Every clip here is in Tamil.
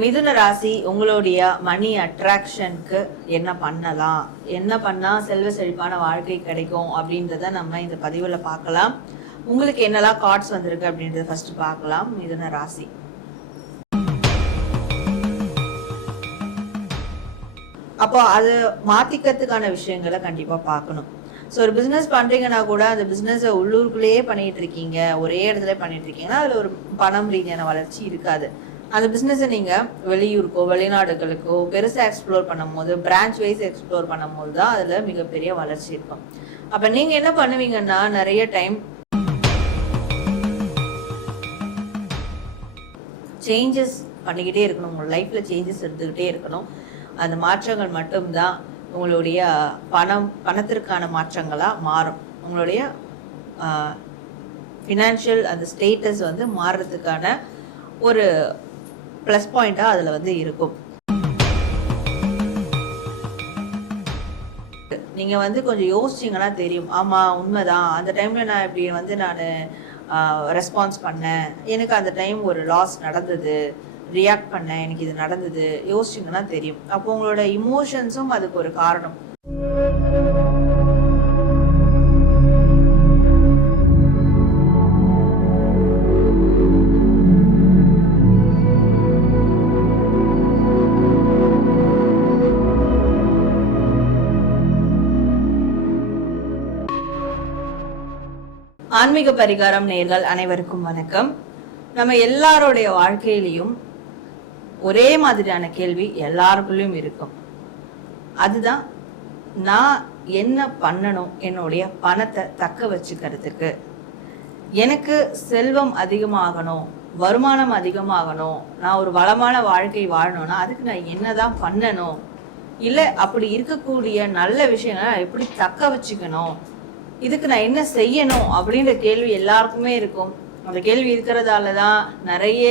மிதுன ராசி உங்களுடைய மணி அட்ராக்ஷனுக்கு என்ன பண்ணலாம், என்ன பண்ணா செல்வ செழிப்பான வாழ்க்கை கிடைக்கும் அப்படின்றத நம்ம இந்த பதிவுல பார்க்கலாம். உங்களுக்கு என்னெல்லாம் கார்ட்ஸ் வந்திருக்கு அப்படின்றத ஃபர்ஸ்ட் பார்க்கலாம். மிதுன ராசி, அப்போ அது மாத்திக்கிறதுக்கான விஷயங்களை கண்டிப்பா பார்க்கணும். ஸோ ஒரு பிஸ்னஸ் பண்றீங்கன்னா கூட அந்த பிஸ்னஸை உள்ளூருக்குள்ளேயே பண்ணிட்டு இருக்கீங்க, ஒரே இடத்துல பண்ணிட்டு இருக்கீங்கன்னா அதுல ஒரு பணம் ரீதியான வளர்ச்சி இருக்காது. அந்த பிஸ்னஸை நீங்கள் வெளியூருக்கோ வெளிநாடுகளுக்கோ பெருசாக எக்ஸ்ப்ளோர் பண்ணும் போது, பிரான்ச் வைஸ் எக்ஸ்ப்ளோர் பண்ணும் போது தான் அதில் மிகப்பெரிய வளர்ச்சி இருக்கும். அப்போ நீங்கள் என்ன பண்ணுவீங்கன்னா, நிறைய டைம் சேஞ்சஸ் பண்ணிக்கிட்டே இருக்கணும். உங்கள் லைஃப்பில் சேஞ்சஸ் எடுத்துக்கிட்டே இருக்கணும். அந்த மாற்றங்கள் மட்டும்தான் உங்களுடைய பணத்திற்கான மாற்றங்களாக மாறும். உங்களுடைய ஃபினான்ஷியல் அந்த ஸ்டேட்டஸ் மாறுறதுக்கான ஒரு ப்ளஸ் பாயிண்டாக அதில் இருக்கும். நீங்கள் கொஞ்சம் யோசிச்சிங்கன்னா தெரியும், ஆமாம் உண்மைதான், அந்த டைமில் நான் இப்படி நான் ரெஸ்பான்ஸ் பண்ணேன், எனக்கு அந்த டைம் ஒரு லாஸ் நடந்தது, ரியாக்ட் பண்ணேன், எனக்கு இது நடந்தது, யோசிச்சிங்கன்னா தெரியும். அப்போ உங்களோட இமோஷன்ஸும் அதுக்கு ஒரு காரணம். ஆன்மீக பரிகாரம் நேயர்கள் அனைவருக்கும் வணக்கம். நம்ம எல்லாருடைய வாழ்க்கையிலையும் ஒரே மாதிரியான கேள்வி எல்லாருக்குள்ளயும் இருக்கும். அதுதான், நான் என்ன பண்ணணும் என்னுடைய பணத்தை தக்க வச்சுக்கிறதுக்கு, எனக்கு செல்வம் அதிகமாகணும், வருமானம் அதிகமாகணும், நான் ஒரு வளமான வாழ்க்கை வாழணும்னா அதுக்கு நான் என்னதான் பண்ணணும், இல்லை அப்படி இருக்கக்கூடிய நல்ல விஷயங்களை நான் எப்படி தக்க வச்சுக்கணும், இதுக்கு நான் என்ன செய்யணும் அப்படின்ற கேள்வி எல்லாருக்குமே இருக்கும். அந்த கேள்வி இருக்கிறதால தான் நிறைய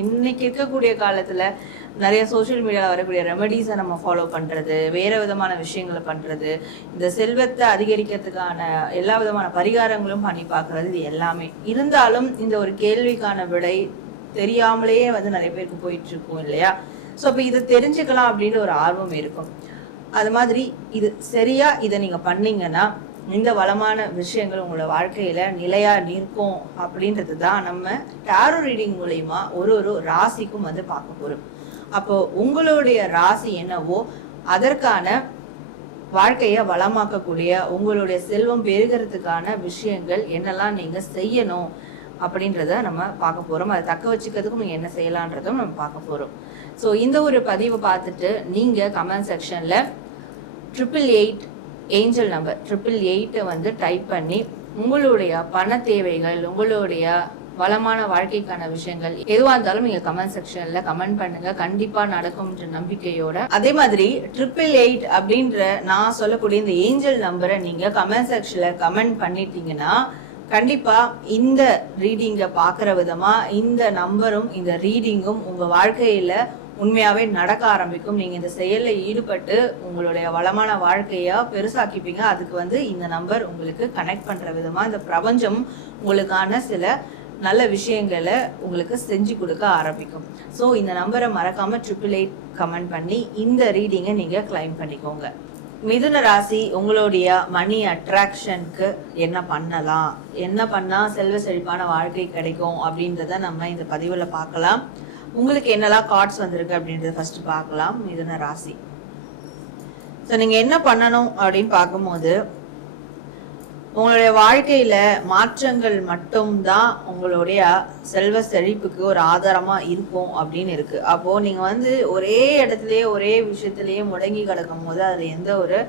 இன்னைக்கு இருக்கக்கூடிய காலத்துல நிறைய சோசியல் மீடியாவில் வரக்கூடிய ரெமெடிஸை நம்ம ஃபாலோ பண்றது, வேற விதமான விஷயங்களை பண்றது, இந்த செல்வத்தை அதிகரிக்கிறதுக்கான எல்லா விதமான பரிகாரங்களும் பண்ணி பார்க்கறது, இது எல்லாமே இருந்தாலும் இந்த ஒரு கேள்விக்கான விடை தெரியாமலேயே நிறைய பேருக்கு போயிட்டு இருக்கும் இல்லையா? ஸோ அப்போ இதை தெரிஞ்சுக்கலாம் அப்படின்ற ஒரு ஆர்வம் இருக்கும். அது மாதிரி இது சரியா இதை நீங்க பண்ணீங்கன்னா இந்த வளமான விஷயங்கள் உங்களோட வாழ்க்கையில நிலையா நிற்கும் அப்படின்றது தான் நம்ம டாரோ ரீடிங் மூலமா ஒரு ராசிக்கும் பார்க்க போறோம். அப்போ உங்களுடைய ராசி என்னவோ அதற்கான வாழ்க்கைய வளமாக்கக்கூடிய, உங்களுடைய செல்வம் பெருகிறதுக்கான விஷயங்கள் என்னெல்லாம் நீங்க செய்யணும் அப்படின்றத நம்ம பார்க்க போறோம். அதை தக்க வச்சுக்கிறதுக்கும் நீங்க என்ன செய்யலான்றதும் நம்ம பார்க்க போறோம். ஸோ இந்த ஒரு பதிவை பார்த்துட்டு நீங்க கமெண்ட் செக்ஷன்ல 888 ஏஞ்சல் நம்பர் 888 டைப் பண்ணி உங்களுடைய பண தேவைகள், உங்களுடைய வளமான வாழ்க்கைக்கான விஷயங்கள் எதுவாக இருந்தாலும் நீங்க கமெண்ட் செக்ஷன்ல கமெண்ட் பண்ணுங்க. கண்டிப்பா நடக்கும்ன்ற நம்பிக்கையோட. அதே மாதிரி 888 அப்படின்ற நான் சொல்லக்கூடிய இந்த ஏஞ்சல் நம்பரை நீங்க கமெண்ட் செக்ஷன்ல கமெண்ட் பண்ணிட்டீங்கன்னா கண்டிப்பா இந்த ரீடிங்க பாக்குற விதமா இந்த நம்பரும் இந்த ரீடிங்கும் உங்க வாழ்க்கையில உண்மையாவே நடக்க ஆரம்பிக்கும். நீங்க இந்த செயல்ல ஈடுபட்டு உங்களுடைய வளமான வாழ்க்கையா பெருசாக்கிப்பீங்க. அதுக்கு இந்த நம்பர் உங்களுக்கு கனெக்ட் பண்ற விதமா இந்த பிரபஞ்சம் உங்களுக்கான சில நல்ல விஷயங்களை உங்களுக்கு செஞ்சு கொடுக்க ஆரம்பிக்கும். ஸோ இந்த நம்பரை மறக்காம 888 கமெண்ட் பண்ணி இந்த ரீடிங்கை நீங்க கிளைம் பண்ணிக்கோங்க. மிதுன ராசி உங்களுடைய மணி அட்ராக்ஷனுக்கு என்ன பண்ணலாம், என்ன பண்ணா செல்வ செழிப்பான வாழ்க்கை கிடைக்கும் அப்படின்றத நம்ம இந்த பதிவுல பார்க்கலாம். உங்களுக்கு என்னெல்லாம் கார்ட்ஸ் வந்திருக்கு அப்படின்றத ஃபர்ஸ்ட் பார்க்கலாம். மிதுன ராசி, ஸோ நீங்க என்ன பண்ணணும் அப்படின்னு பார்க்கும்போது, உங்களுடைய வாழ்க்கையில மாற்றங்கள் மட்டும்தான் உங்களுடைய செல்வ செழிப்புக்கு ஒரு ஆதாரமா இருக்கும் அப்படின்னு இருக்கு. அப்போ நீங்க ஒரே இடத்துலயே ஒரே விஷயத்திலேயே முடங்கி கிடக்கும் போது அதுல எந்த ஒரு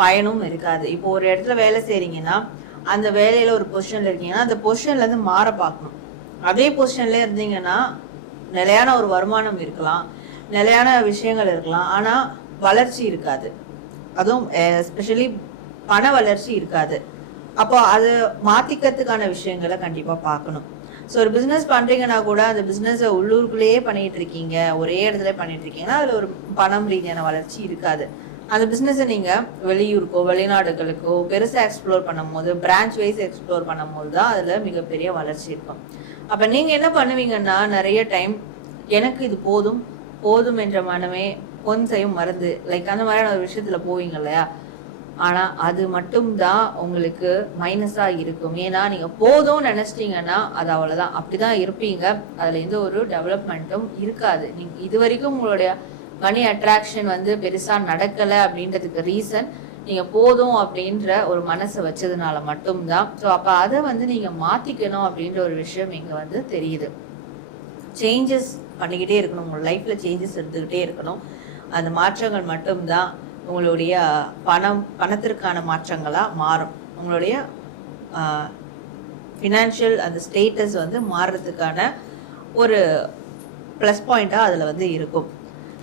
பயனும் இருக்காது. இப்போ ஒரு இடத்துல வேலை செய்றீங்கன்னா அந்த வேலையில ஒரு பொசிஷன்ல இருக்கீங்கன்னா அந்த பொசிஷன்ல இருந்து மாற பார்க்கணும். அதே பொசிஷன்ல இருந்தீங்கன்னா நிலையான ஒரு வருமானம் இருக்கலாம், நிலையான விஷயங்கள் இருக்கலாம், ஆனா வளர்ச்சி இருக்காது. அதுவும் எஸ்பெஷலி பண வளர்ச்சி இருக்காது. அப்போ அது மாத்திக்கிறதுக்கான விஷயங்களை கண்டிப்பா பார்க்கணும். ஸோ ஒரு பிஸ்னஸ் பண்றீங்கன்னா கூட அந்த பிஸ்னஸை உள்ளூருக்குள்ளேயே பண்ணிட்டு இருக்கீங்க, ஒரே இடத்துல பண்ணிட்டு இருக்கீங்கன்னா அதுல ஒரு பணம் ரீதியான வளர்ச்சி இருக்காது. அந்த பிஸ்னஸை நீங்க வெளியூருக்கோ வெளிநாடுகளுக்கோ பெருசா எக்ஸ்ப்ளோர் பண்ணும் போது, பிரான்ச் வைஸ் எக்ஸ்ப்ளோர் பண்ணும் போது தான் அதுல மிகப்பெரிய வளர்ச்சி இருக்கும். அப்ப நீங்க என்ன பண்ணுவீங்கன்னா, நிறைய டைம் எனக்கு இது போதும், போதும் என்ற மனமே பொன் செய்யும் மருந்து, லைக் அந்த மாதிரியான ஒரு விஷயத்துல போவீங்க இல்லையா? ஆனா அது மட்டும்தான் உங்களுக்கு மைனஸா இருக்கும். ஏன்னா நீங்க போதும்னு நினைச்சிட்டீங்கன்னா அது அவ்வளவுதான், அப்படிதான் இருப்பீங்க. அதுல எந்த ஒரு டெவலப்மெண்ட்டும் இருக்காது. நீங்க இது வரைக்கும் உங்களுடைய மணி அட்ராக்ஷன் வந்து பெருசா நடக்கல அப்படின்றதுக்கு ரீசன் நீங்க போதும் அப்படின்ற ஒரு மனசை வச்சதுனால மட்டும்தான். ஸோ அப்ப அதை வந்து நீங்க மாத்திக்கணும் அப்படின்ற ஒரு விஷயம் இங்க வந்து தெரியுது. சேஞ்சஸ் பண்ணிக்கிட்டே இருக்கணும், உங்க லைஃப்ல சேஞ்சஸ் எடுத்துக்கிட்டே இருக்கணும். அந்த மாற்றங்கள் மட்டும்தான் உங்களுடைய பணத்திற்கான மாற்றங்களா மாறும். உங்களுடைய ஃபினான்ஷியல் அந்த ஸ்டேட்டஸ் வந்து மாறுறதுக்கான ஒரு ப்ளஸ் பாயிண்டா அதுல வந்து இருக்கும்.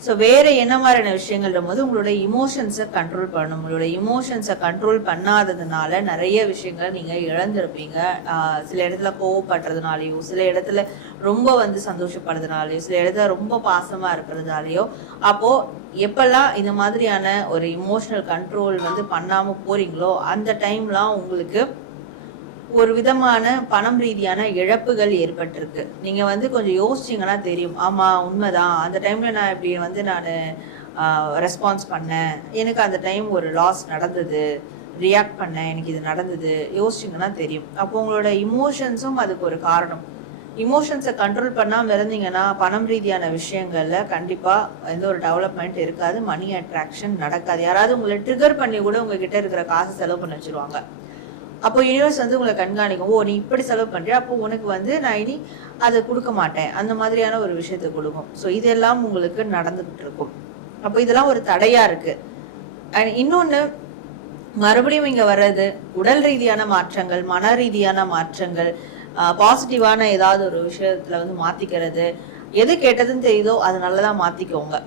ஸோ வேற என்ன மாதிரியான விஷயங்கள்ன்ற போது உங்களுடைய இமோஷன்ஸை கண்ட்ரோல் பண்ணணும். உங்களுடைய இமோஷன்ஸை கண்ட்ரோல் பண்ணாததுனால நிறைய விஷயங்களை நீங்க இழந்திருப்பீங்க. சில இடத்துல கோவப்படுறதுனாலயோ, சில இடத்துல ரொம்ப வந்து சந்தோஷப்படுறதுனாலயோ, சில இடத்துல ரொம்ப பாசமா இருக்கிறதுனாலயோ, அப்போ எப்பெல்லாம் இந்த மாதிரியான ஒரு இமோஷனல் கண்ட்ரோல் வந்து பண்ணாம போறீங்களோ அந்த டைம்லாம் உங்களுக்கு ஒரு விதமான பணம் ரீதியான இழப்புகள் ஏற்பட்டிருக்கு. நீங்க வந்து கொஞ்சம் யோசிச்சீங்கன்னா தெரியும், ஆமா உண்மைதான், அந்த டைம்ல நான் இப்படி வந்து நான் ரெஸ்பான்ஸ் பண்ணேன், எனக்கு அந்த டைம் ஒரு லாஸ் நடந்தது, ரியாக்ட் பண்ணேன், எனக்கு இது நடந்தது, யோசிச்சிங்கன்னா தெரியும். அப்போ உங்களோட இமோஷன்ஸும் அதுக்கு ஒரு காரணம். இமோஷன்ஸை கண்ட்ரோல் பண்ணாமல் இருந்தீங்கன்னா பணம் ரீதியான விஷயங்கள்ல கண்டிப்பா எந்த ஒரு டெவலப்மெண்ட் இருக்காது, மணி அட்ராக்ஷன் நடக்காது. யாராவது உங்களை ட்ரிகர் பண்ணி கூட உங்ககிட்ட இருக்கிற காசு செலவு பண்ண வச்சிருவாங்க. அப்போ யூனிவர்ஸ் வந்து உங்களை கண்காணிக்கும், ஓ நீ இப்படி செலவு பண்றியா, அப்போ உனக்கு வந்து நான் இனி அதை கொடுக்க மாட்டேன், அந்த மாதிரியான ஒரு விஷயத்தை கொடுக்கும். ஸோ இதெல்லாம் உங்களுக்கு நடந்துகிட்டு இருக்கும். அப்போ இதெல்லாம் ஒரு தடையா இருக்கு. அண்ட் இன்னொன்னு, மறுபடியும் இங்க வர்றது உடல் ரீதியான மாற்றங்கள், மன ரீதியான மாற்றங்கள், பாசிட்டிவான ஏதாவது ஒரு விஷயத்துல வந்து மாத்திக்கிறது. எது கெட்டதுன்னு தெரியுதோ அது நல்லதா மாத்திக்கோங்க.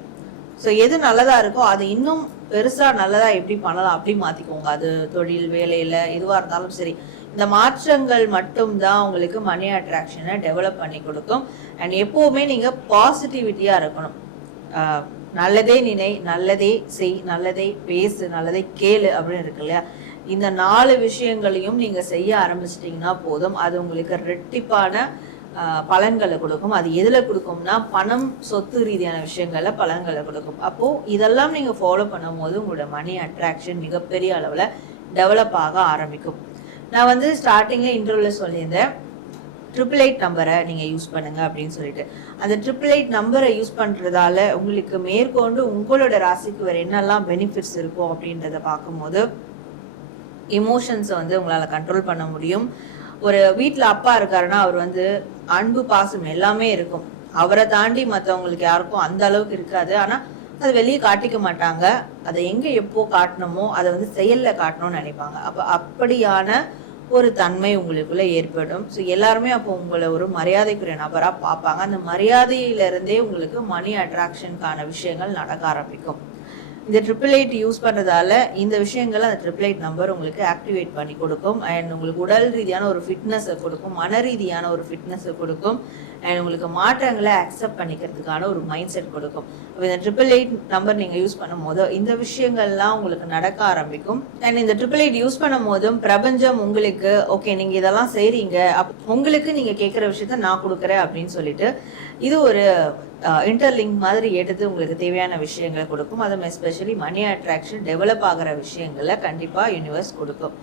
ஸோ எது நல்லதா இருக்கோ அது இன்னும் பெருசா நல்லதா எப்படி பண்ணலாம் அப்படி மாத்திக்கோங்க. அது தொழில், வேலையில எதுவா இருந்தாலும் சரி. இந்த மாற்றங்கள் மட்டும்தான் உங்களுக்கு மணி அட்ராக்ஷனை டெவலப் பண்ணி கொடுக்கும். அண்ட் எப்பவுமே நீங்க பாசிட்டிவிட்டியா இருக்கணும். நல்லதே நினை, நல்லதே செய், நல்லதே பேசு, நல்லதே கேளு அப்படின்னு இருக்கு இல்லையா? இந்த 4 விஷயங்களையும் நீங்க செய்ய ஆரம்பிச்சிட்டீங்கன்னா போதும், அது உங்களுக்கு ரெட்டிப்பான பலன்களை கொடுக்கும். அது எதுல கொடுக்கும்னா பணம், சொத்து ரீதியான விஷயங்கள்ல பலன்களை கொடுக்கும். அப்போ இதெல்லாம் நீங்க ஃபாலோ பண்ணும் போது உங்களோட மணி அட்ராக்ஷன் மிகப்பெரிய அளவுல டெவலப் ஆக ஆரம்பிக்கும். நான் வந்து ஸ்டார்டிங்ல இன்டர்வியூல சொல்லியிருந்தேன், 888 நம்பரை நீங்க யூஸ் பண்ணுங்க அப்படின்னு சொல்லிட்டு. அந்த 888 நம்பரை யூஸ் பண்றதால உங்களுக்கு மேற்கொண்டு உங்களோட ராசிக்கு வேற என்னெல்லாம் பெனிஃபிட்ஸ் இருக்கும் அப்படின்றத பார்க்கும்போது, இமோஷன்ஸை வந்து உங்களால கண்ட்ரோல் பண்ண முடியும். ஒரு வீட்டுல அப்பா இருக்காருன்னா அவர் வந்து அன்பு, பாசம் எல்லாமே இருக்கும். அவரை தாண்டி மற்றவங்களுக்கு யாருக்கும் அந்த அளவுக்கு இருக்காது. ஆனா அது வெளியே காட்டிக்க மாட்டாங்க. அதை எங்க எப்போ காட்டணுமோ அதை வந்து செயல்ல காட்டணும்னு நினைப்பாங்க. அப்ப அப்படியான ஒரு தன்மை உங்களுக்குள்ள ஏற்படும். ஸோ எல்லாருமே அப்போ உங்களை ஒரு மரியாதைக்குரிய நபரா பார்ப்பாங்க. அந்த மரியாதையில இருந்தே உங்களுக்கு மணி அட்ராக்ஷனுக்கான விஷயங்கள் நடக்க ஆரம்பிக்கும். இந்த 888 யூஸ் பண்றதால இந்த விஷயங்களை அந்த 888 நம்பர் உங்களுக்கு ஆக்டிவேட் பண்ணி கொடுக்கும். அண்ட் உங்களுக்கு உடல் ரீதியான ஒரு ஃபிட்னஸை கொடுக்கும், மன ரீதியான ஒரு ஃபிட்னஸை கொடுக்கும். அண்ட் உங்களுக்கு மாற்றங்களை அக்செப்ட் பண்ணிக்கிறதுக்கான ஒரு மைண்ட் செட் கொடுக்கும். இந்த 888 நம்பர் நீங்க யூஸ் பண்ணும் போது இந்த விஷயங்கள்லாம் உங்களுக்கு நடக்க ஆரம்பிக்கும். அண்ட் இந்த 888 யூஸ் பண்ணும் போதும் பிரபஞ்சம் உங்களுக்கு, ஓகே நீங்க இதெல்லாம் செய்றீங்க, உங்களுக்கு நீங்க கேட்கிற விஷயத்த நான் கொடுக்குறேன் அப்படின்னு சொல்லிட்டு இது ஒரு இன்டர்லிங்க் மாதிரி எடுத்து உங்களுக்கு தேவையான விஷயங்களை கொடுக்கும். அதுவும் எஸ்பெஷலி மணி அட்ராக்ஷன் டெவலப் ஆகிற விஷயங்களை கண்டிப்பா யூனிவர்ஸ் கொடுக்கும்.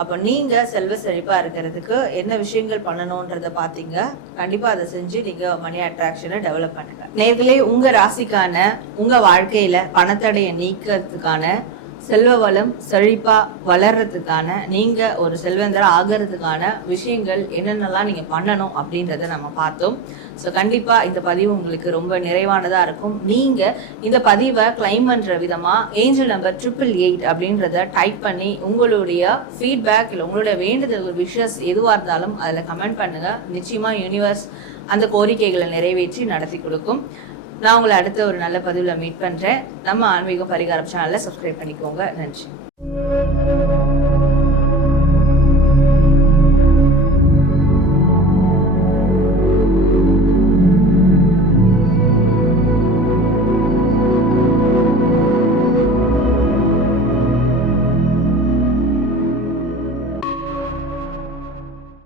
அப்போ நீங்க செல்வ செழிப்பா இருக்கிறதுக்கு என்ன விஷயங்கள் பண்ணணும்ன்றத பாத்தீங்க, கண்டிப்பா அதை செஞ்சு நீங்க மணி அட்ராக்ஷனை டெவலப் பண்ணுங்க. நேர்களே, உங்க ராசிக்கான உங்க வாழ்க்கையில பணத்தடையை நீக்கிறதுக்கான, செல்வ வளம் செழிப்பா வளர்றதுக்கான, நீங்க ஒரு செல்வந்தரா ஆகிறதுக்கான விஷயங்கள் என்னென்னலாம் நீங்க பண்ணணும் அப்படின்றத நம்ம பார்த்தோம். ஸோ கண்டிப்பா இந்த பதிவு உங்களுக்கு ரொம்ப நிறைவானதா இருக்கும். நீங்க இந்த பதிவை கிளைம் பண்ற விதமா ஏஞ்சல் நம்பர் 888 அப்படின்றத டைப் பண்ணி உங்களுடைய ஃபீட்பேக் இல்லை உங்களுடைய வேண்டுதல் விஷஸ் எதுவா இருந்தாலும் அதுல கமெண்ட் பண்ணுங்க. நிச்சயமா யூனிவர்ஸ் அந்த கோரிக்கைகளை நிறைவேற்றி நடத்தி கொடுக்கும். நான் உங்களை அடுத்த ஒரு நல்ல பதிவில் மீட் பண்றேன். நம்ம ஆன்மீகம் பரிகாரம் சேனலை சப்ஸ்கிரைப் பண்ணிக்கோங்க. நன்றி.